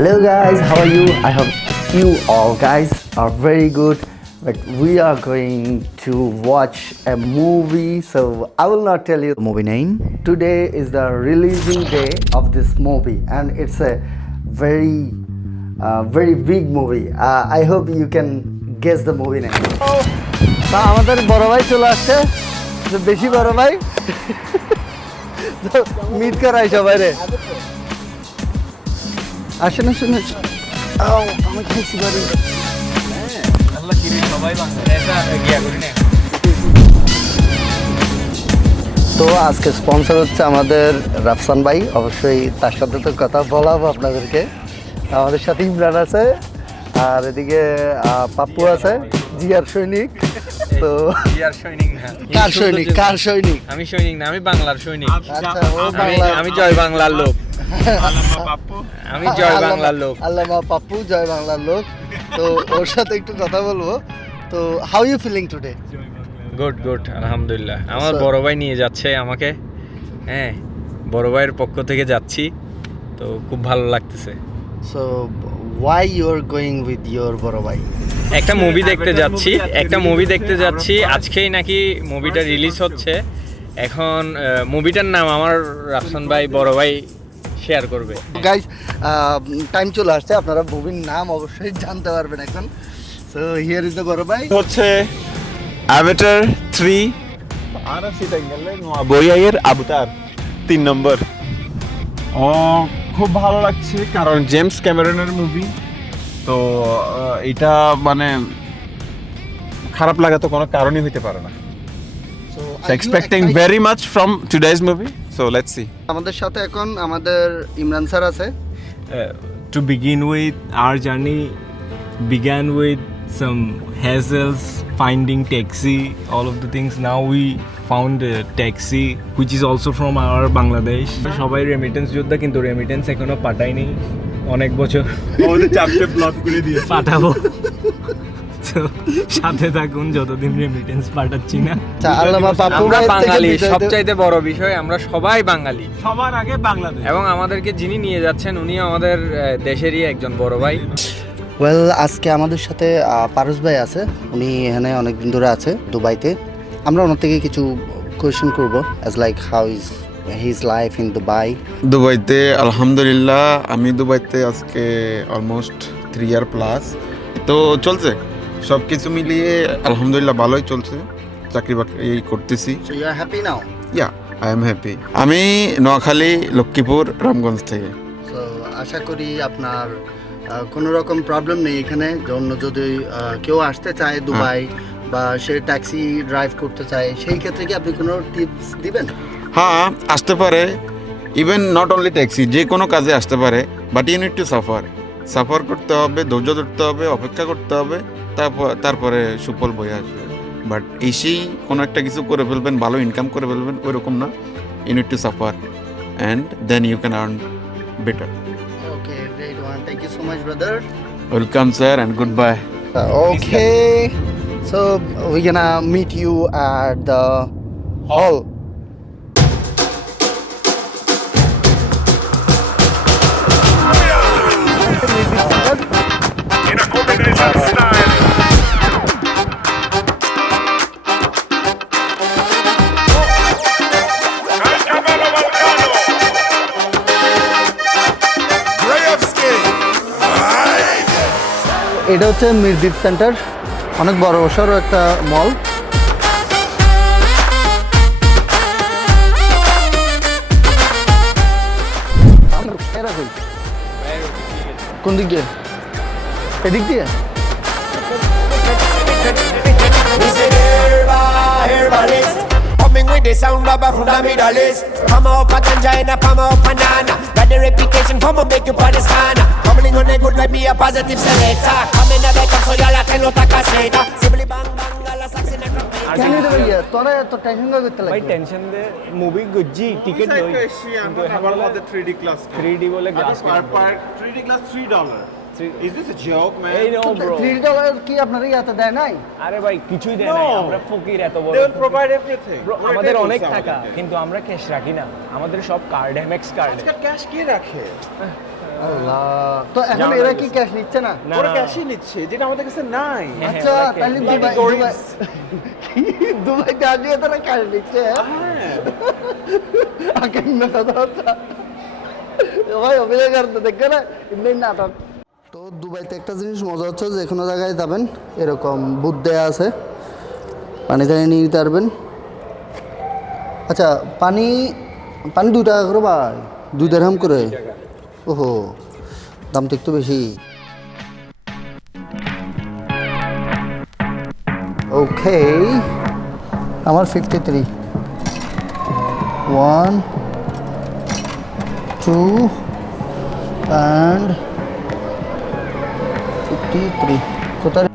Hello guys, how are you? I hope you all guys are very good. But we are going to watch a movie, so I will not tell you the movie name. Today is the releasing day of this movie, and it's a very big movie. I hope you can guess the movie name. তা আমাদের বড় ভাই চলে আসছে, যে বেশি বড় ভাই মিট করাই সবাই রে। আসেন আসেন আমি খাইছি বাড়ি। তো আজকে স্পন্সর হচ্ছে আমাদের রাফসান ভাই, অবশ্যই তার সাথে তো কথা বলাবো আপনাদেরকে। আমাদের সাথে ইমরান আছে, আর এদিকে পাপ্পু আছে, জিয়ার সৈনিক। তো জিয়ার সৈনিক না, কার সৈনিক? আমি সৈনিক না, আমি বাংলার সৈনিক। আচ্ছা, ও বাংলা। আমি জয় বাংলার লোক। আমি জয় বাংলার লোক। আল্লামা পাপ্পু জয় বাংলার লোক। তো ওর সাথে একটু কথা বলবো। তো how you feeling today? Good আলহামদুলিল্লাহ। আমার বড় ভাই নিয়ে যাচ্ছে আমাকে, হ্যাঁ, বড় ভাইয়ের পক্ষ থেকে যাচ্ছি, তো খুব ভালো লাগতেছে। So why you are going with your বড় ভাই? একটা মুভি দেখতে যাচ্ছি, আজকেই নাকি মুভিটা রিলিজ হচ্ছে। এখন মুভিটার নাম আমার রাফসান ভাই বড় ভাই শেয়ার করবে। গাইস টাইম চলে আসছে, আপনারা মুভির নাম অবশ্যই জানতে পারবেন এখন। সো হিয়ার ইজ দ্য বড় ভাই। হচ্ছে অ্যাভাটার 3 আর সেটা গেলে বইয়ের আবতার 3 নম্বর। খুব ভালো লাগছে কারণ জেমস ক্যামেরনের মুভি, তো এটা মানে খারাপ লাগা তো কোনো কারণই হইতে পারে না। So expecting very much from today's movie, so let's see. আমাদের সাথে এখন আমাদের ইমরান স্যার আছে। To begin with, our journey began with some hassles, finding taxi, all of the things. Now we found a taxi which is also from our Bangladesh. সবাই remittance যোদ্ধা, কিন্তু remittance এখনো পাঠায়নি, অনেক বছর ওদের চারটে ব্লক করে দিয়ে পাঠাবো। তো সাথে থাকুন যতদিন রেমিটেন্স পাঠাচ্ছি না। আল্লামা পাপ্পু আমরা ভাই থেকে বাঙালি, বিদায় সবচাইতে বড় বিষয় আমরা সবাই বাঙালি, সবার আগে বাংলাদেশ। এবং আমাদেরকে যিনি নিয়ে যাচ্ছেন উনিও আমাদের দেশেরই একজন বড় ভাই। ওয়েল, আজকে আমাদের সাথে পারস ভাই আছে, উনি এখানে অনেকদিন ধরে আছে দুবাইতে। আমরা ওনার থেকে কিছু কোয়েশ্চেন করব, as like how is his life in Dubai. দুবাইতে আলহামদুলিল্লাহ, আমি দুবাইতে আজকে অলমোস্ট 3 ইয়ার প্লাস, তো চলছে সব কিছু মিলিয়ে আলহামদুলিল্লাহ ভালোই চলছে, চাকরি বাকরি করতেছি। So you are happy now? Yeah, I am happy. আমি নোয়াখালী, লক্ষ্মীপুর, রামগঞ্জ থেকে। সো আশা করি আপনার কোনো রকম প্রবলেম নেই এখানে। অন্য যদি কেউ আসতে চায় দুবাই বা সে ট্যাক্সি ড্রাইভ করতে চায়, সেই ক্ষেত্রে কি আপনি কোনো টিপস দিবেন? হ্যাঁ, আসতে পারে। ইভেন নট অনলি ট্যাক্সি, যে কোনো কাজে আসতে পারে, but you need to suffer করতে হবে, ধৈর্য ধরতে হবে, অপেক্ষা করতে হবে, তারপরে সুফল বয়ে আসবে। বাট এসেই কোনো একটা কিছু করে ফেলবেন, ভালো ইনকাম করে ফেলবেন, ওইরকম না। You need to suffer and then you can earn better. Okay, great one, thank you so much brother. Welcome sir and goodbye. Okay, so we're gonna meet you at the hall. In a combination style. Cavallo Volcano. Grayevsky. এটা হচ্ছে মিরদ্বীপ centre, অনেক বড় সড়ো একটা মল। কোন দিক দিয়ে? এদিক দিয়ে? Coming with the sound baba from the Middle East. Come out for ganja and come out for nana. Got the reputation, come on make you for this corner. Coming on a good vibe, be a positive selector. Coming a better so y'all can not take a seat. Simply bang bang, all a sax in a কেন রে ভাইয়া, তোরা এত tension করতে ভাই লাগবে? Tension দে, movie গুজ্জি ticket লই, কিন্তু আমার মধ্যে 3D ক্লাস 3D বলে glass per 3D class $3. Is this a joke, man? এই নো ব্রো। $3 কি আপনারা ইয়াতে দেয় নাই? আরে ভাই কিছুই দেয় না, আমরা ফকির, এত বড় They will provide everything. Bro, আমাদের অনেক টাকা, কিন্তু আমরা ক্যাশ রাখি না, আমাদের সব কার্ড, এমএক্স কার্ড। আজকাল ক্যাশ কে রাখে? আল্লাহ, তো এখন এরা কি ক্যাশ নিচ্ছে না? না, ওরা না, ক্যাশই নিচ্ছে, যেটা আমাদের কাছে নাই। আচ্ছা, তাহলে দুবাইতে আসবে তারা ক্যাশ নিচ্ছে। আগে না কথা ভাই অভিনয় করতে দেখবে না এমনি নাটক। তো দুবাইতে একটা জিনিস মজা হচ্ছে, যে কোনো জায়গায় যাবেন এরকম বুথ দেয়া আছে, পানি টানি নিয়ে নিতে পারবেন। আচ্ছা, পানি 2 টাকা করে ভাই, 2 দিরহাম করে। ওহো, দাম তো একটু বেশি। ওকে, আমার 53, 1 2 and 53 কোথায়?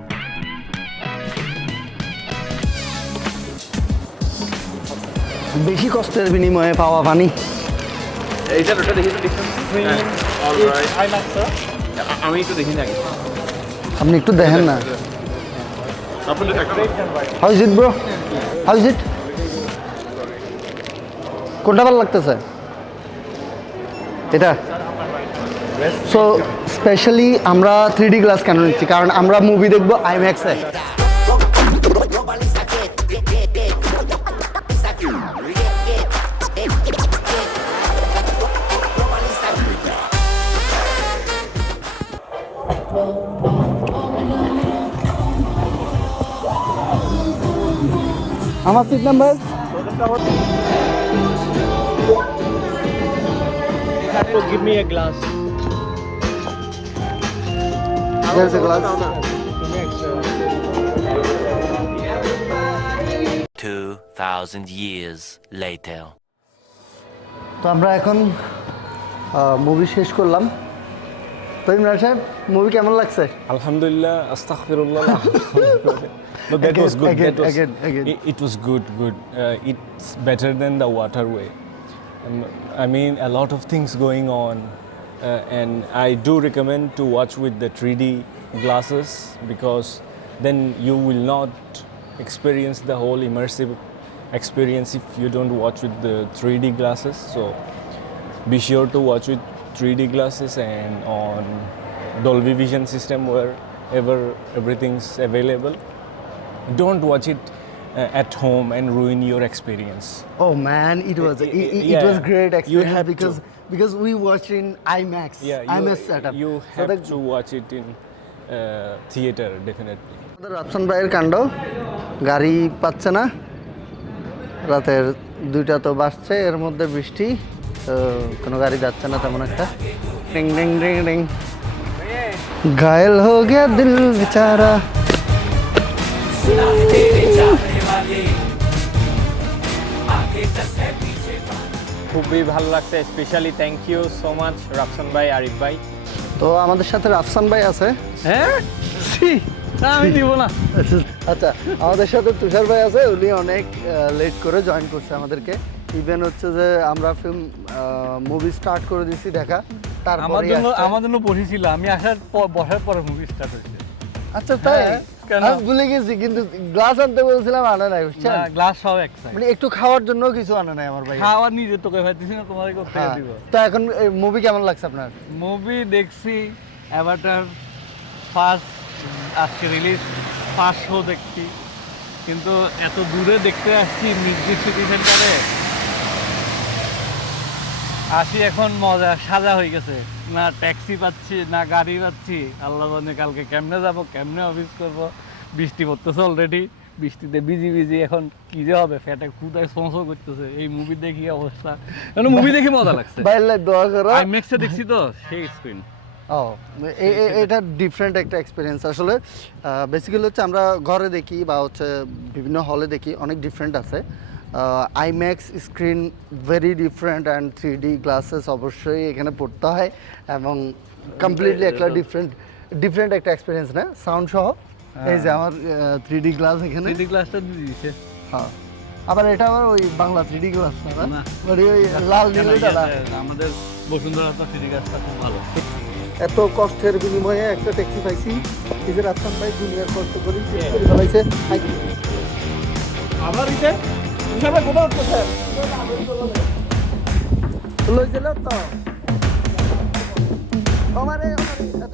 বেশি কষ্টের বিনিময়ে পাওয়া পানি। এইটার ওটা দেখি তো ডিফারেন্স। আমি একটু দেখি না আগে। আপনি একটু দেখেন না। How is it bro? How is it? কোনটা ভালো লাগতেছে? এটা। সো স্পেশালি আমরা 3D গ্লাস কেন নিচ্ছি? কারণ আমরা মুভি দেখবো আইম্যাক্সে। আমার seat number Give me a glass. there's a glass. 2,000 years later. তো আমরা এখন মুভি শেষ করলাম। তো ইমরান সাহেব, মুভি কেমন লাগছে? Alhamdulillah, astaghfirullah. No, that was good. Again, That was, again. It was good. It's better than the waterway. I mean, a lot of things going on, and I do recommend to watch with the 3D glasses, because then you will not experience the whole immersive experience if you don't watch with the 3D glasses. So be sure to watch with 3D glasses and on Dolby Vision system wherever everything's available. Don't watch it at home and ruin your experience. Oh man, it was Yeah, great you experience have because we watched in IMAX. IMAX setup. You So have the- to watch it in theater, definitely. আমাদের রাফসান ভাইয়ের কাণ্ড, গাড়ি পাচ্ছে না, রাতের 2টা তো বাজছে, এর মধ্যে বৃষ্টি, তো কোনো গাড়ি যাচ্ছে না তেমন একটা। ডিং ডিং ডিং ডিং, ঘায়েল হো গয়া দিল বেচারা। খুবই ভালো লাগছে, specially thank you so much Rafsan ভাই, আরিফ ভাই। তো আমাদের সাথে রাফসান ভাই আছে। হ্যাঁ, আমি দিব না। আচ্ছা, আমাদের সাথে তুষার ভাই আছে, উনি অনেক লেট করে জয়েন করছে আমাদেরকে। ইভেন হচ্ছে যে আমরা ফিল্ম মুভি স্টার্ট করে দিছি দেখা, তারপরে আমার জন্য বসেছিল, আমি আসার পর বসার পরে মুভি স্টার্ট হয়েছে। আচ্ছা তাই? কেন? আমি ভুলে গেছি, কিন্তু গ্লাস আনতে বলছিলাম, আনা নাই, বুঝছেন? গ্লাস সব এক সাইড। মানে একটু খাওয়ার জন্য কিছু আনা নাই আমার ভাই। খাওয়ার নিজে তোকে ভাবতেছি না, তোমার করতে হ্যাঁ। দিব। তো এখন মুভি কেমন লাগছে আপনার? মুভি দেখছি, অ্যাভাটার ফার্স্ট আজকে রিলিজ, ফার্স্ট শো দেখছি, কিন্তু এত দূরে দেখতে আসছি মিরপুর সিটি সেন্টারে, আসি এখন মজা সাজা হয়ে গেছে, না ট্যাক্সি পাচ্ছি না গাড়ি পাচ্ছি, আল্লাহ জানে কালকে কেমনে যাব, কেমনে অফিস করব, বৃষ্টি পড়তেছে অলরেডি, বৃষ্টিতে ভিজি ভিজি এখন কি যে হবে, ফ্যাটে খুদায় সমস্যা করতেছে। এই মুভি দেখি অবস্থা, মানে মুভি দেখে মজা লাগছে। বাইরে দোয়া করো। আইম্যাক্সে দেখছি তো, সেই স্ক্রিন। ও, এটা ডিফারেন্ট একটা এক্সপিরিয়েন্স আসলে। বেসিক্যালি হচ্ছে আমরা ঘরে দেখি বা হচ্ছে বিভিন্ন হলে দেখি, অনেক ডিফারেন্ট আছে। IMAX screen very different, and 3D glasses অবশ্যই এখানে পড়তে হয়, এবং কমপ্লিটলি একটা ডিফারেন্ট একটা এক্সপিরিয়েন্স না, সাউন্ড সহ। এই যে আমার 3D গ্লাস এখানে, 3D গ্লাসটা দিয়ে দিয়েছে। হ্যাঁ, আবার এটা আবার ওই বাংলা 3D গ্লাস না, না। মানে ওই লাল নীলটা না। আমাদের বসুন্ধরা তো 3D গ্লাসটা খুব ভালো। এত কষ্টের বিনিময়ে একটা ট্যাক্সি পাইছি, নিজের রাস্তান ভাই দুনিয়ার কষ্ট করে ফেলাইছে। আমার ইতে হিসাবে কোথাও উঠতেছে লইছিল তো আমারে এত